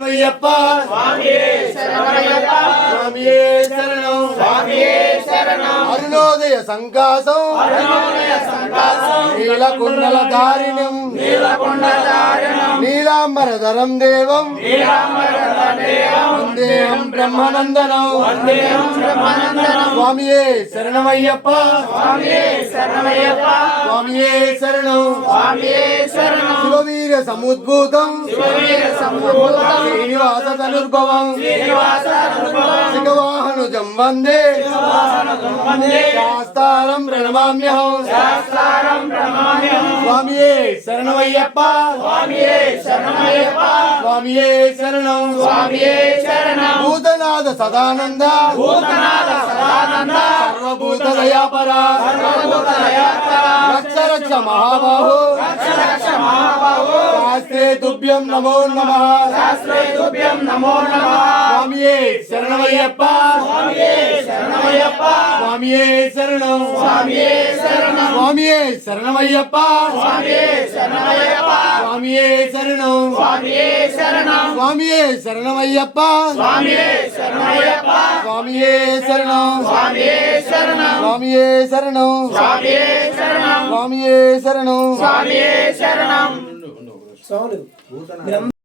అయ్యప్ప స్వామియే శరణమయ్యప్ప స్వామియే శరణం స్వామియే శరణం అరుణోదయ సంకాసం నీలకుండల దారిణం నీలాంబరధరం దేవం వందేహం బ్రహ్మనందనం స్వామియే శరణమయ్యప్ప స్వామియే శరణం శివవీర సముద్భూతం శ్రీనివాస తనుర్భవం శిఖవాహనుజం వందే శాస్త్రం ప్రణమామ్యహం స్వామియే శరణమయ్యప్ప స్వామియే శరణం భూతనాథ సదానంద సర్వభూత దయాపరా రక్ష రక్ష మహాబాహో శాస్త్రే తుభ్యం నమో నమః స్వామియే శరణమయ్యప్ప స్వామియే శరణం స్వామియే శరణమయ్యప్ప స్వామియే శరణం స్వామియే శరణమయ్యప్ప స్వామియే శరణం స్వామియే శరణం స్వామియే శరణం